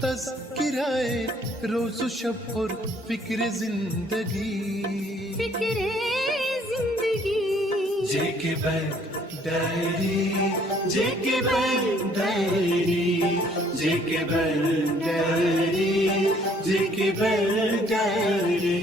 تذکرائے روز و شب اور فکر زندگی، فکر زندگی، جے کے بینک ڈائری، جے کے بینک ڈائری، جے کے بینک ڈائری، جے کے بینک ڈائری۔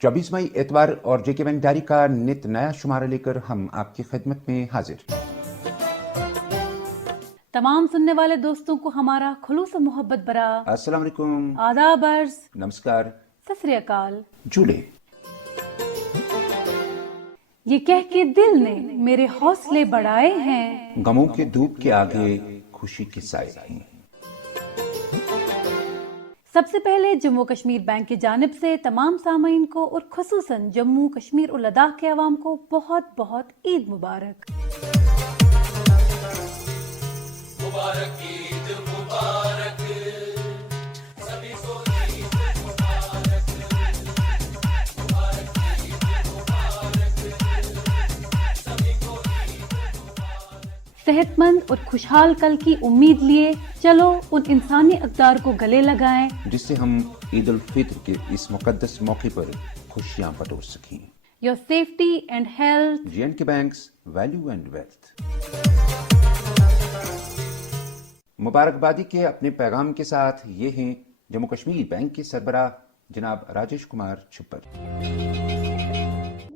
24 مئی اتوار اور جے کے بینک ڈائری کا نت نیا شمارہ لے کر ہم آپ کی خدمت میں حاضر۔ تمام سننے والے دوستوں کو ہمارا خلوص و محبت برا السلام علیکم، آداب عرض، نمسکار، ست سری اکال۔ جولے۔ یہ کہہ کے دل نے میرے حوصلے بڑھائے ہیں، غموں کے دھوپ کے آگے خوشی کے سائے ہیں۔ سب سے پہلے جموں کشمیر بینک کی جانب سے تمام سامعین کو اور خصوصاً جموں کشمیر اور لداخ کے عوام کو بہت بہت عید مبارک۔ مبارک عید مبارک، سبھی کو عید مبارک، مبارک عید مبارک، سبھی کو عید مبارک۔ صحت مند اور خوشحال کل کی امید لیے چلو ان انسانی اقدار کو گلے لگائیں جس سے ہم عید الفطر کے اس مقدس موقع پر خوشیاں بٹور سکیں۔ Your safety and health. J and کے بینکس، ویلیو اینڈ ویلتھ۔ مبارکبادی کے اپنے پیغام کے ساتھ یہ ہیں جموں کشمیر بینک کے سربراہ جناب راجیش کمار چھپر۔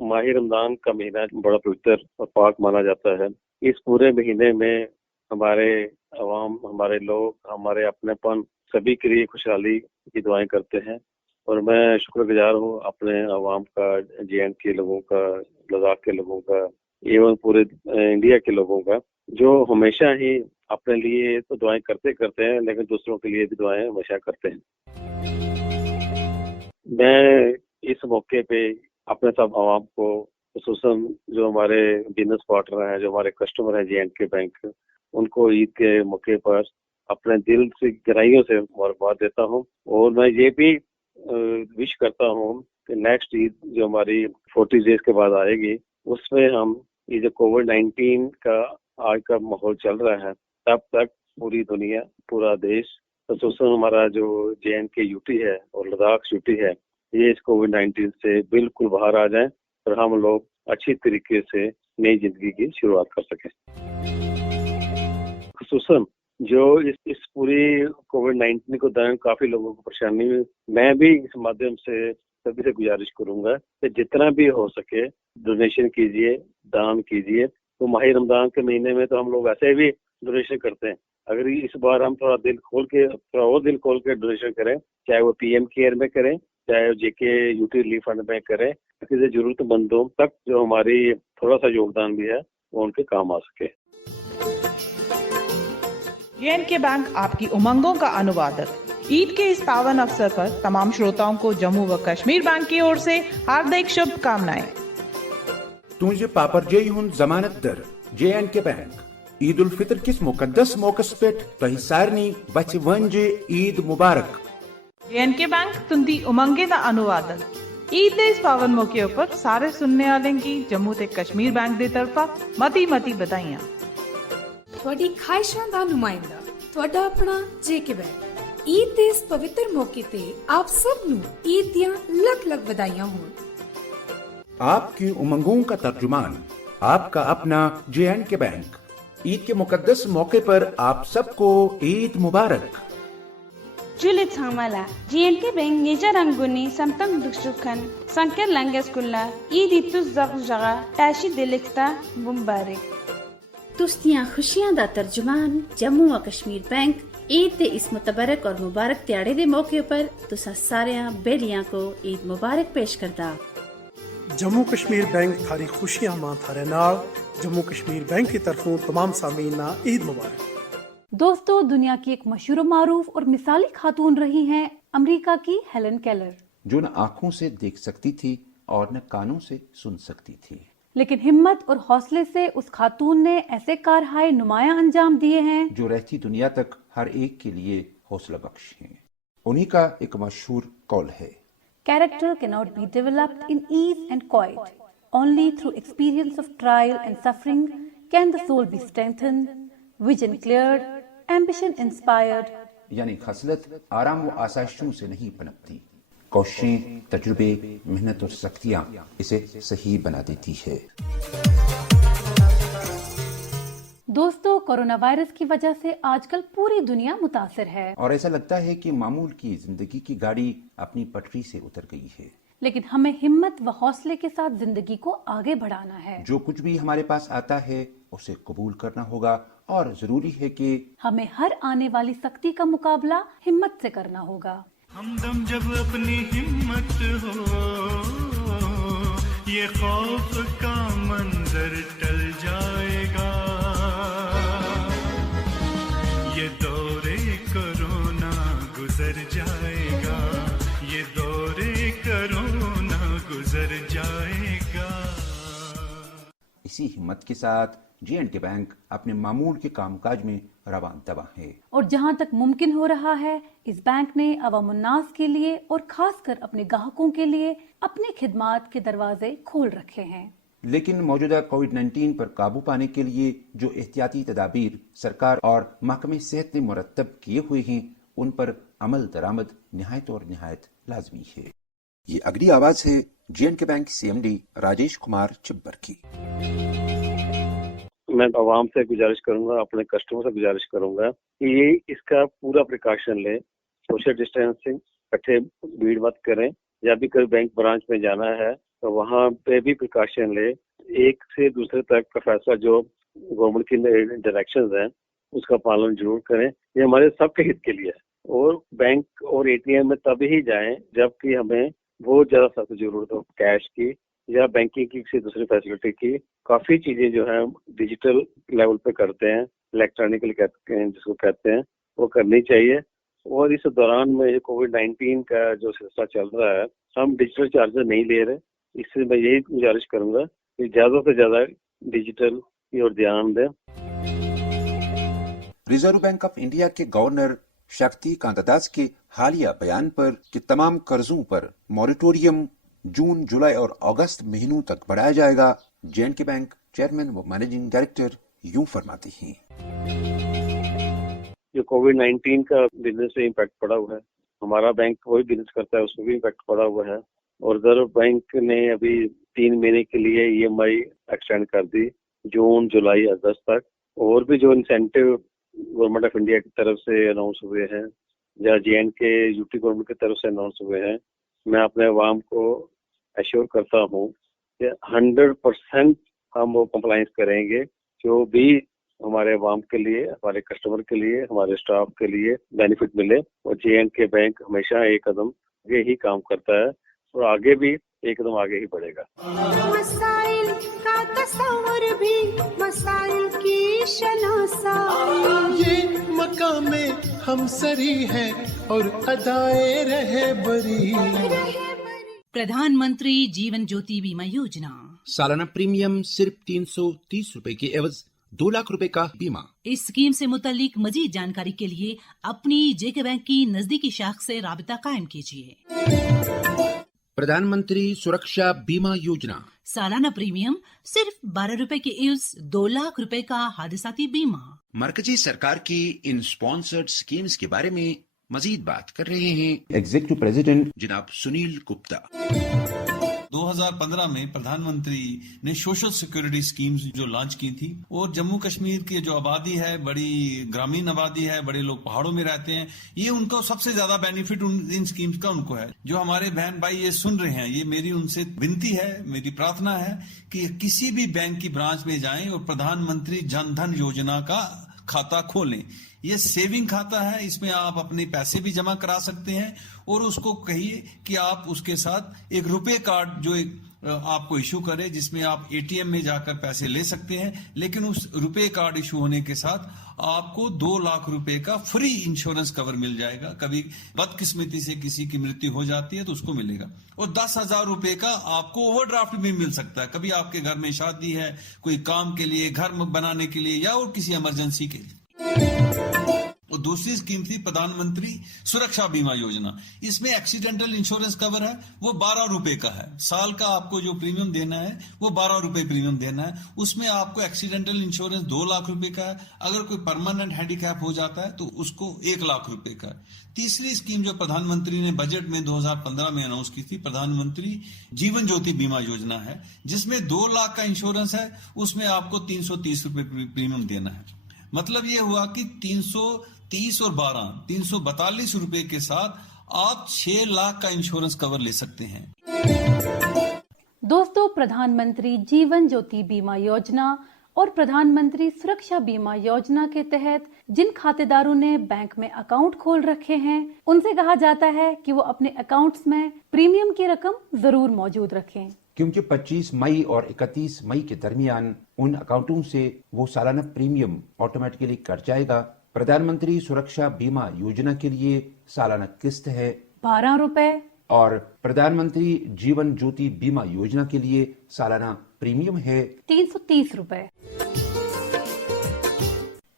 ماہ رمضان کا مہینہ بڑا پوتر اور پاک مانا جاتا ہے۔ اس پورے مہینے میں ہمارے عوام، ہمارے لوگ، ہمارے اپنے پن سبھی کے لیے خوشحالی کی دعائیں کرتے ہیں، اور میں شکر گزار ہوں اپنے عوام کا، جے اینڈ کے لوگوں کا، لداخ کے لوگوں کا، ایون پورے انڈیا کے لوگوں کا، جو ہمیشہ ہی اپنے لیے تو دعائیں کرتے ہیں لیکن دوسروں کے لیے بھی دعائیں ہمیشہ کرتے ہیں۔ میں اس موقع پہ اپنے سب عوام کو، خصوصاً جو ہمارے بزنس پارٹنر ہیں، جو ہمارے کسٹمر ہیں جے اینڈ کے بینک، ان کو عید کے موقع پر اپنے دل سے گہرائیوں سے مبارکباد دیتا ہوں، اور میں یہ بھی وش کرتا ہوں کہ نیکسٹ عید جو ہماری 40 ڈیز کے بعد آئے گی، اس میں ہم یہ جو کووڈ-19 کا آج کا ماحول چل رہا ہے، تب تک پوری دنیا، پورا دیش، خصوصاً ہمارا جو جے اینڈ کے یوٹی ہے اور لداخ یوٹی ہے، یہ اس کووڈ-19 سے بالکل باہر آ جائیں اور ہم لوگ اچھی طریقے سے نئی زندگی کی شروعات کر سکیں۔ خصوصاً جو اس پوری کووڈ-19 کو دوران کافی لوگوں کو پریشانی ہوئی، میں بھی اس مادھیم سے سبھی سے گزارش کروں گا کہ جتنا بھی ہو سکے ڈونیشن کیجیے، دان کیجیے۔ تو ماہ رمضان کے مہینے میں تو ہم لوگ ایسے بھی ڈونیشن کرتے ہیں، اگر اس بار ہم تھوڑا دل کھول کے ڈونیشن کریں، چاہے وہ پی ایم کیئر میں کریں، چاہے وہ جے کے یوٹی ریلیف فنڈ میں کریں، کسی ضرورت مندوں تک جو ہماری تھوڑا سا یوگدان بھی ہے وہ ان کے کام آ سکے۔ جے اینڈ کے بینک آپ کی امنگوں کا انوادک۔ عید کے اس پاون اوسر پر تمام شروتاؤں کو جموں و کشمیر بینک کی اور سے ہاردک شبھ کامنائیں۔ تجھے پاپر جے ہن ضمانت در جے اینڈ کے بینک۔ عید الفطر کس مقدس موقع پہ تہ سارنی بچ ونجہ عید مبارک۔ جے اینڈ کے بینک تندی امنگیں دا انوادک۔ عید دے اس پاون موقع پر سارے سننے والوں کی جموں تے کشمیر بینک دی طرفا متی بدائیاں۔ تھوڑی خواہشاں دا نمائندہ، تھوڑا اپنا جے کے بینک۔ عید دے اس پوتر موقع تے آپ سب نو عید دیاں لکھ بدائیاں ہون۔ آپ کی امنگوں کا ترجمان، آپ کا اپنا جے اینڈ کے بینک۔ عید کے مقدس موقع پر آپ سب کو عید مبارک۔ Julit Samala, JNK Bank Nija Ranguni Samtam Dukshukan Sankar Langas Kulla Iditus Zagjaga Tashi Delikta Mumbarak۔ تستیاں خوشیاں دا ترجمان جموں و کشمیر بینک عید دے اس متبرک اور مبارک تیاڑے دے موقع پر تسا ساریاں بیلیاں کو عید مبارک پیش کردا۔ جموں کشمیر بینک تھاری خوشیاں ماں تھارے نال۔ جموں کشمیر بینک کی طرفوں تمام سامعین عید مبارک۔ دوستو، دنیا کی ایک مشہور و معروف اور مثالی خاتون رہی ہیں امریکہ کی ہیلن کیلر، جو نہ آنکھوں سے دیکھ سکتی تھی اور نہ کانوں سے سن سکتی تھی، لیکن ہمت اور حوصلے سے اس خاتون نے ایسے کارہائے نمایاں انجام دیے ہیں جو رہتی دنیا تک ہر ایک کے لیے حوصلہ بخش ہیں۔ انہی کا ایک مشہور قول ہے، Character cannot be developed in ease and quiet. Only through experience of trial and suffering can the soul be strengthened, vision cleared, ambition inspired, यानी खसलत आराम व आसाइशों से नहीं पनपती। कोशिशें, तजुर्बे, मेहनत और सख्तियां इसे सही बना देती है। दोस्तों, कोरोना वायरस की वजह से आजकल पूरी दुनिया मुतासिर है और ऐसा लगता है कि मामूल की जिंदगी की गाड़ी अपनी पटरी से उतर गई है। लेकिन हमें हिम्मत व हौसले के साथ जिंदगी को आगे बढ़ाना है। जो कुछ भी हमारे पास आता है उसे कबूल करना होगा और जरूरी है कि हमें हर आने वाली सख्ती का मुकाबला हिम्मत से करना होगा। हमदम जब अपनी हिम्मत हो, ये खौफ का मंजर टल जाएगा। ये दौरे कोरोना गुजर जाएगा, ये दौरे कोरोना गुजर जाएगा। इसी हिम्मत के साथ J&K बैंक अपने मामूल के कामकाज में रवान दवा है और जहां तक मुमकिन हो रहा है, इस बैंक ने अवामुन्नास के लिए और खासकर अपने ग्राहकों के लिए अपनी खिदमात के दरवाजे खोल रखे हैं। लेकिन मौजूदा कोविड-19 पर काबू पाने के लिए जो एहतियाती तदाबीर सरकार और महकमे सेहत ने मुरतब किए हुए हैं, उन पर अमल दरामद निहायत और निहायत लाजमी है। ये अगली आवाज है J&K bank CMD Rajesh Kumar Chhibber की। मैं आवाम से गुजारिश करूंगा, अपने कस्टमर से गुजारिश करूंगा कि ये इसका पूरा प्रिकॉशन ले, सोशल डिस्टेंसिंग, इकट्ठे भीड़ मत करें। जब भी कोई बैंक ब्रांच में जाना है तो वहाँ पे भी प्रिकॉशन ले। एक से दूसरे तक का फैसला जो गवर्नमेंट की डायरेक्शंस हैं उसका पालन जरूर करें। ये हमारे सबके हित के लिए है। और बैंक और ATM में तभी जाएं जबकि हमें बहुत ज्यादा सख्त जरूरत हो कैश की या बैंकिंग की किसी दूसरी फैसिलिटी की। काफी चीजें जो है डिजिटल लेवल पे करते हैं, इलेक्ट्रॉनिकली कहते हैं जिसको कहते हैं, वो करनी चाहिए। और इस दौरान में कोविड-19 का जो सिलसिला चल रहा है, हम डिजिटल चार्जेस नहीं ले रहे। इससे मैं यही गुजारिश करूंगा कि ज्यादा से ज्यादा डिजिटल की ओर ध्यान दें। रिजर्व बैंक ऑफ इंडिया के गवर्नर शक्ति कांता दास के हालिया बयान पर कि तमाम कर्जों पर मॉरिटोरियम जून, जुलाई और अगस्त महीनों तक बढ़ाया जाएगा, J&K बैंक चेयरमैन व मैनेजिंग डायरेक्टर यूं फरमाते हैं। जो कोविड-19 का बिजनेस पे इम्पैक्ट पड़ा हुआ है, हमारा बैंक वही बिजनेस करता है, उसमें भी इम्पैक्ट पड़ा हुआ है। और रिजर्व बैंक ने अभी 3 महीने के लिए EMI एक्सटेंड कर दी, जून, जुलाई, अगस्त तक। और भी जो इंसेंटिव गवर्नमेंट ऑफ इंडिया की तरफ से अनाउंस हुए हैं या J&K UT गवर्नमेंट की तरफ से अनाउंस हुए हैं, मैं अपने अवाम को एश्योर करता हूँ कि 100% हम वो कंप्लाइंस करेंगे, जो भी हमारे अवाम के लिए, हमारे कस्टमर के लिए, हमारे स्टाफ के लिए बेनिफिट मिले। और J&K बैंक हमेशा एक कदम आगे ही काम करता है और आगे भी एक कदम आगे ही बढ़ेगा। मसाइल का तस्वर भी मसाइल की शनासाई, ये मकामे हमसरी है और अदाए रहे बरी। प्रधानमंत्री जीवन ज्योति बीमा योजना, सालाना प्रीमियम सिर्फ 330 रुपए के एवज 2 लाख रुपए का बीमा। इस स्कीम से मुतालिक मजीद जानकारी के लिए अपनी J&K बैंक की नजदीकी शाख से राबिता कायम कीजिए। प्रधानमंत्री सुरक्षा बीमा योजना, सालाना प्रीमियम सिर्फ 12 रुपए के एवज 2 लाख रुपए का हादसाती बीमा। मरकजी सरकार की इन स्पॉन्सर्ड स्कीम्स के बारे में मजीद बात कर रहे हैं एग्जीक्यूटिव प्रेसिडेंट जनाब सुनील गुप्ता। 2015 में प्रधानमंत्री ने सोशल सिक्योरिटी स्कीम्स जो लॉन्च की थी, और जम्मू कश्मीर की जो आबादी है, बड़ी ग्रामीण आबादी है, बड़े लोग पहाड़ों में रहते हैं, ये उनको सबसे ज्यादा बेनिफिट इन स्कीम्स का उनको है। जो हमारे बहन भाई ये सुन रहे हैं, ये मेरी उनसे विनती है, मेरी प्रार्थना है कि किसी भी बैंक की ब्रांच में जाएं और प्रधानमंत्री जन धन योजना का खाता खोलें। ये सेविंग खाता है, इसमें आप अपने पैसे भी जमा करा सकते हैं और उसको कहिए कि आप उसके साथ एक रुपए कार्ड जो एक आपको इशू करे, जिसमें आप ATM में जाकर पैसे ले सकते हैं, लेकिन उस रुपए कार्ड इशू होने के साथ आपको 2 लाख रुपए का फ्री इंश्योरेंस कवर मिल जाएगा। कभी बदकिस्मती से किसी की मृत्यु हो जाती है तो उसको मिलेगा। और 10,000 रुपए का आपको ओवरड्राफ्ट भी मिल सकता है। कभी आपके घर में शादी है, कोई काम के लिए, घर बनाने के लिए या और किसी इमरजेंसी के लिए। और दूसरी स्कीम थी प्रधानमंत्री सुरक्षा बीमा योजना। इसमें एक्सीडेंटल इंश्योरेंस कवर है, वो 12 रुपए का है। साल का आपको जो प्रीमियम देना है वो 12 रुपए प्रीमियम देना है। उसमें आपको एक्सीडेंटल इंश्योरेंस 2 लाख रुपए का है, अगर कोई परमानेंट हैंडीकैप हो जाता है तो उसको 1 लाख रुपए का है। तीसरी स्कीम जो प्रधानमंत्री ने बजट में 2015 में अनाउंस की थी, प्रधानमंत्री जीवन ज्योति बीमा योजना है, जिसमें 2 लाख का इंश्योरेंस है, उसमें आपको 330 रुपए प्रीमियम देना है। मतलब ये हुआ कि 330 और 12 342 रुपए के साथ आप 6 लाख का इंश्योरेंस कवर ले सकते हैं। दोस्तों, प्रधानमंत्री जीवन ज्योति बीमा योजना और प्रधानमंत्री सुरक्षा बीमा योजना के तहत जिन खातेदारों ने बैंक में अकाउंट खोल रखे हैं, उनसे कहा जाता है कि वो अपने अकाउंट्स में प्रीमियम की रकम जरूर मौजूद रखें, क्योंकि 25 मई और 31 मई के दरमियान उन अकाउंटों से वो सालाना प्रीमियम ऑटोमेटिकली कट जाएगा। प्रधानमंत्री सुरक्षा बीमा योजना के लिए सालाना किस्त है 12 रुपए और प्रधानमंत्री जीवन ज्योति बीमा योजना के लिए सालाना प्रीमियम है 330 रुपए।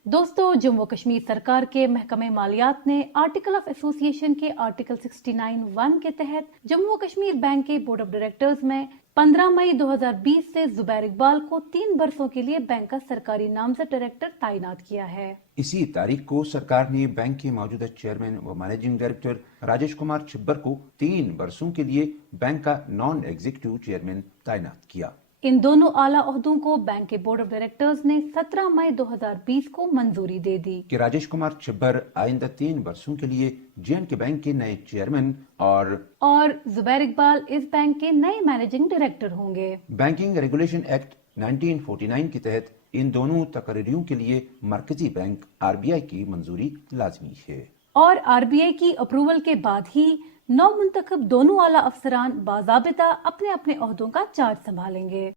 दोस्तों, जम्मू कश्मीर सरकार के महकमे मालियात ने आर्टिकल ऑफ एसोसिएशन के आर्टिकल 69(1) के तहत जम्मू कश्मीर बैंक के बोर्ड ऑफ डायरेक्टर्स में 15 मई 2020 से जुबैर इकबाल को 3 बरसों के लिए बैंक का सरकारी नामजद डायरेक्टर तैनात किया है। इसी तारीख को सरकार ने बैंक के मौजूदा चेयरमैन व मैनेजिंग डायरेक्टर राजेश कुमार छिब्बर को 3 वर्षों के लिए बैंक का नॉन एग्जीक्यूटिव चेयरमैन तैनात किया। इन दोनों आला ओहदों को बैंक के बोर्ड ऑफ डायरेक्टर्स ने 17 मई 2020 को मंजूरी दे दी कि राजेश कुमार छिब्बर आइंदा 3 वर्षों के लिए J&K बैंक के नए चेयरमैन और जुबैर इकबाल इस बैंक के नए मैनेजिंग डायरेक्टर होंगे। बैंकिंग रेगुलेशन एक्ट 1949 के तहत इन दोनों तकरीरियों के लिए मरकजी बैंक RBI की मंजूरी लाजमी है और RBI की अप्रूवल के बाद ही नौ मुंतखब दोनों आला अफसरान बाज़ाबिता अपने अपने ओहदों का चार्ज संभालेंगे।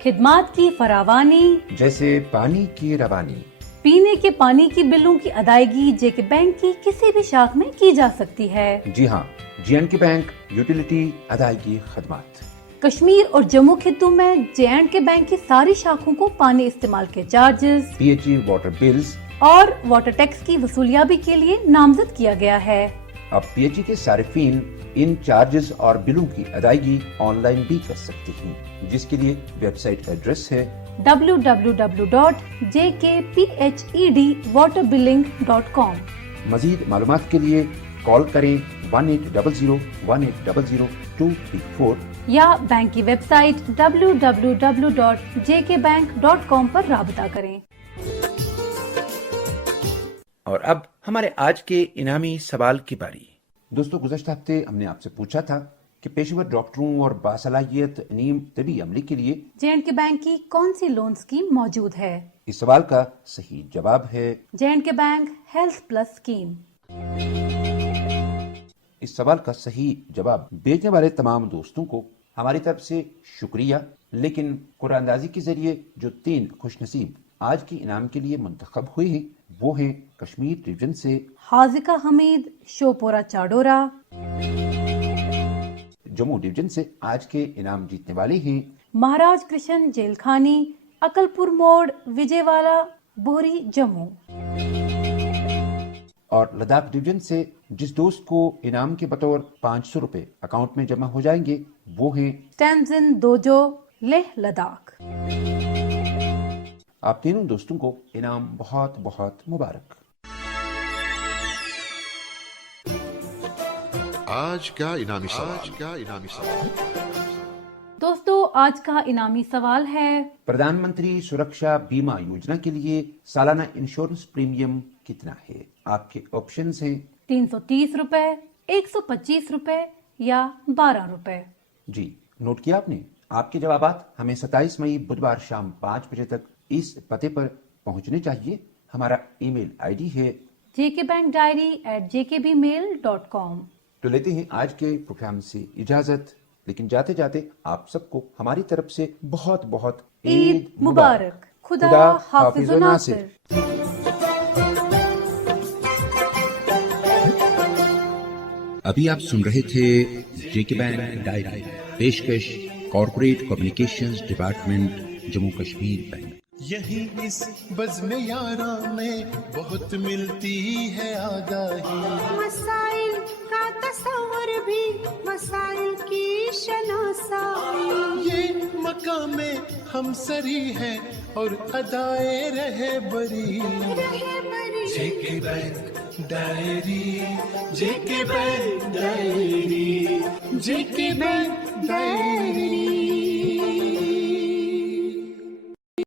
खिदमात की फरावानी जैसे पानी की रवानी, पीने के पानी की बिलों की अदायगी J&K बैंक की किसी भी शाख में की जा सकती है। जी हाँ, J&K बैंक यूटिलिटी अदायगी खदमात। कश्मीर और जम्मू खित्तों में J&K बैंक की सारी शाखों को पानी इस्तेमाल के चार्जेस, PHE वाटर बिल्स और वाटर टैक्स की वसूलियाबी के लिए नामजद किया गया है। अब PHE के सारिफीन इन चार्जेस और बिलों की अदायगी ऑनलाइन भी कर सकते हैं, जिसके लिए वेबसाइट एड्रेस है www.jkphedwaterbilling.com। मजीद मालूमात के लिए कॉल करें 1800-1800-234 या बैंक की वेबसाइट www.jkbank.com पर राबता करें। और अब हमारे आज के इनामी सवाल की बारी। दोस्तों, गुज़श्ता हफ्ते हमने आपसे पूछा था कि पेशेवर डॉक्टरों और बासलाहियत नीम तबी अमले के लिए J&K बैंक की कौन सी लोन स्कीम मौजूद है? इस सवाल का सही जवाब है J&K bank health plus scheme. इस सवाल का सही जवाब भेजने वाले तमाम दोस्तों को हमारी तरफ से शुक्रिया। लेकिन कुरानंदाजी के जरिए जो 3 खुशनसीब आज के इनाम के लिए मुंतखब हुए हैं, वो हैं कश्मीर डिवीजन से हाजिका हमीद शोपोरा चाडोरा। जम्मू डिवीजन से आज के इनाम जीतने वाले हैं महाराज कृष्ण जेलखानी, अकलपुर मोड़, विजयवाड़ा, बोरी, जम्मू। और लद्दाख डिवीजन से जिस दोस्त को इनाम के बतौर 500 रुपए अकाउंट में जमा हो जाएंगे, वो हैं टेंजिन दोजो, लेह लद्दाख। आप तीनों दोस्तों को इनाम बहुत बहुत मुबारक। आज का इनामी सवाल। दोस्तों, आज का इनामी सवाल है प्रधानमंत्री सुरक्षा बीमा योजना के लिए सालाना इंश्योरेंस प्रीमियम कितना है? आपके ऑप्शंस हैं 330 रुपए, 125 रुपए या 12 रुपए। जी, नोट किया आपने? आपके जवाबात हमें 27 मई बुधवार शाम 5 बजे तक इस पते पर पहुंचने चाहिए। हमारा ईमेल आईडी है jkbankdiary@jkbmail.com। तो लेते हैं आज के प्रोग्राम से इजाजत, लेकिन जाते जाते आप सबको हमारी तरफ से बहुत बहुत ईद मुबारक। खुदा हाफिज़ व नासिर। अभी आप सुन रहे थे J&K बैंक डायरी, पेशकश corporate communications department, Jammu Kashmir bank. यही इस बज़्म यारा में बहुत मिलती है आगाही, मसाइल का तस्वर भी मसाइल की शनासाई, ये मकामे हमसरी है और अदाए रहे बरी। जेके बैंक डायरी, जेके बैंक डायरी, जेके बैंक डायरी।